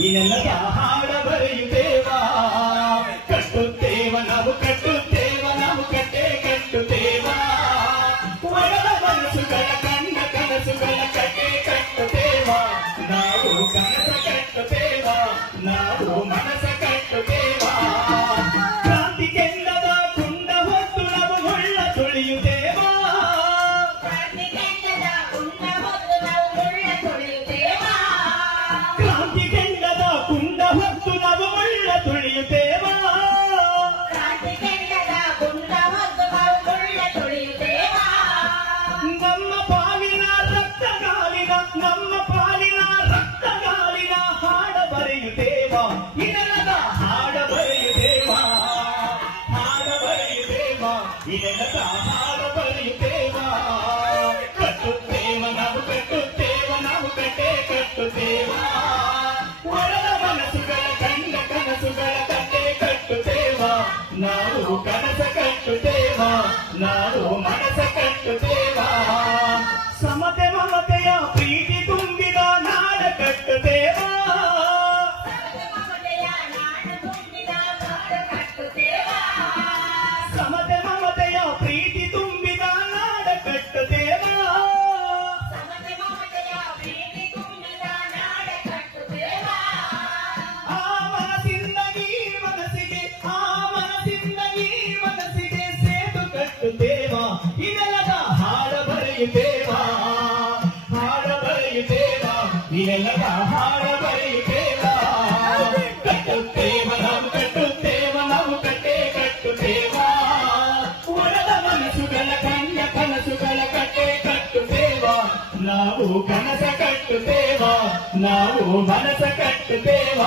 ಇದೆಲ್ಲ ಹಾಡ ಬರೆಯುತ್ತೇವ ಕಟ್ಟುತ್ತೇವ ನಾವು ಕಟ್ಟುತ್ತೇವ ನಾವು ಕಟ್ಟೆ ಕಟ್ಟುತ್ತೇವ ಒಳದ ಮನಸ್ಸುಗಳ ಕಣ್ಣ ಕನಸುಗಳ ಕಟ್ಟೆ ಕಟ್ಟುತ್ತೇವ ನಾವು ಕನಸ ಕಟ್ಟುತ್ತೇವ ನಾವು ಮನಸ ಕಟ್ಟುತ್ತೇವ ಕ್ರಾಂತಿ ಕೆಂಡದ ಕುಂಡ ಹೊತ್ತು ನಾವು ಮುಳ್ಳ ತುಳಿಯುತ್ತೇವ ಕ್ರಾಂತಿ ಕೆಂಡದ ಕುಂಡ ಹೊತ್ತು ನಾವು ಮುಳ್ಳ ತುಳಿಯುತ್ತೇವ ನಮ್ಮ ಪಾಲಿನ ರಕ್ತಗಾಲಿನ ನಮ್ಮ ಪಾಲಿನ ರಕ್ತಗಾಲಿನ ಹಾಡ ಬರೆಯುತ್ತೇವ ಇದೆಲ್ಲದ ಹಾಡ ಬರೆಯುತ್ತೇವ ಹಾಡ ಬರೆಯುತ್ತೇವ ಇದೆಲ್ಲದ ಹಾಡ ಬರೆಯುತ್ತೇವ ಕಟ್ಟುತ್ತೇವ ನಾವು ಕಟ್ಟುತ್ತೇವ ನಾವು ಕಟ್ಟೆ ಕಟ್ಟುತ್ತೇವ ಒಳದ ಮನಸ್ಸುಗಳ ಕಂಡ ಕನಸುಗಳ ಕಟ್ಟೆ ಕಟ್ಟುತ್ತೇವ ನಾವು ಕನಸ ಕಟ್ಟುತ್ತೇವ ನಾವು ಮನಸ ಕಟ್ಟುತ್ತೇವ ಸಮತೆ ಮಮತೆಯ ಪ್ರೀತಿ ತುಂಬಿದ ನಾಡ ಕಟ್ಟುತ್ತೇವ ಸಮತೆ ಮಮತೆಯ ಪ್ರೀತಿ ತುಂಬಿದ ನಾಡ ಕಟ್ಟುತ್ತೇವ ಆ ಮನಸ್ಸಿಂದ ಈ ಮನಸ್ಸಿಗೆ ಆ ಮನಸ್ಸಿಂದ ಈ ಮನಸ್ಸಿಗೆ ಸೇತು ಕಟ್ಟುತ್ತೇವ ಇದೆಲ್ಲದ ಹಾಡ ಬರೆಯುತ್ತೇವ ಹಾಡ ಬರೆಯುತ್ತೇವ ಇದೆಲ್ಲದ ಹಾಡ ಬರೆಯುತ್ತೇವ ಕಟ್ಟುತ್ತೇವ ನಾವು ಕಟ್ಟುತ್ತೇವ ನಾವು ಕಟ್ಟೆ ಕಟ್ಟುತ್ತೇವ ಒಳದ ಮನಸ್ಸುಗಳ ಕಣ್ಣ ಕನಸುಗಳ ಕಟ್ಟೆ ಕಟ್ಟುತ್ತೇವ ನಾವು ಕನಸ ಕಟ್ಟುತ್ತೇವ ನಾವು ಮನಸ ಕಟ್ಟುತ್ತೇವ